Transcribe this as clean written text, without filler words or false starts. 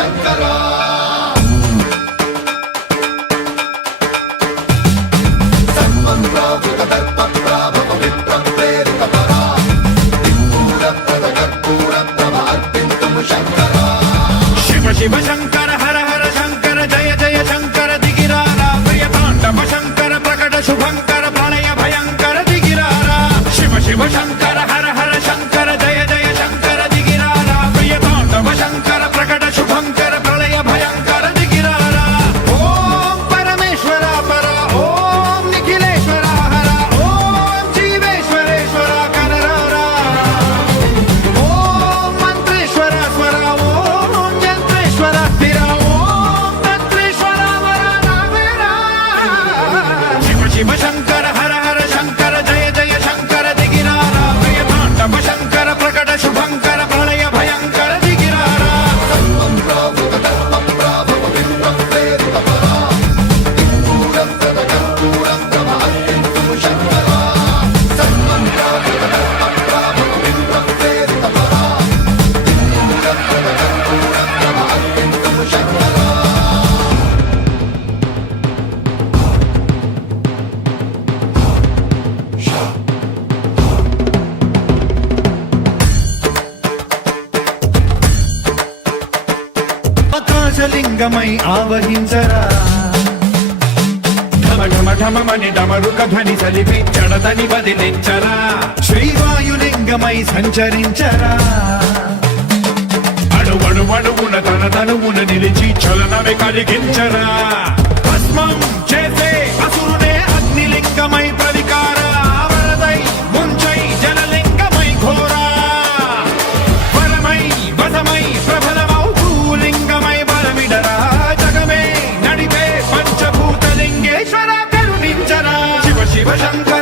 శంకరా సన్మంత్రావృత దర్ప ప్రాభవ విప్రం ప్రేరిత పరా దిక్పూర ప్రద కర్పూర ప్రభ అర్పింతుము శంకరా శివ శివ శంకర హర హర శంకర జయ జయ శంకర దిగిరారా ప్రియ తాండవ శంకర ప్రకట శుభంకర ప్రళయ భయంకర దిగిరారా శివ శివ శంకర హర హర శంకర జయ జయ శంకర దిగిరారా ప్రియ తాండవ శంకర ప్రకట శుభంకర ప్రళయ భయంకర దిగిరారా ఓం పరమేశ్వర పర ఓం నిఖిలేశ్వర హర ఓం జీవేశ్వరేశ్వర కనరారా ఓం మంత్రేశ్వర స్వర ఓం యంత్రేశ్వర స్థిర ఓం తంత్రేశ్వర వర నావేరా శివ శివ శంకర హర హర శంకర జయ జయ శంకర దిగిరారా ప్రియ తాండవ శంకర ప్రకట శుభంకర ప్రళయ భయంకర దిగిరారా సన్మంత్రావృత దర్ప ప్రాభవ విప్రం ప్రేరిత పరా దిక్పూర ప్రద కర్పూర ప్రభ అర్పింతుము శంకరా సన్మంత్రావృత దర్ప ప్రాభవ విప్రం ప్రేరిత పరా దిక్పూర ప్రద కర్పూర ప్రభ అర్పింతుము శంకరా ఆకాశలింగమై ఆవహించరా ఢమ ఢమ ఢమమని డమరుక ధ్వని సలిపి జడదని వదిలించరా శ్రీవాయులింగమై సంచరించరా అణువణువున తన తనువున నిలిచి చలనమే కలిగించరా భస్మం చేసే అసురునే అగ్నిలింగమై ప్రవికార వరదై ముంచై జలలింగమై ఘోరా వరమై వసమై ప్రబలమౌ భూలింగమై బలమిడరా జగమే నడిపే పంచభూతలింగేశ్వర కరుణించరా శివ శివ శంకర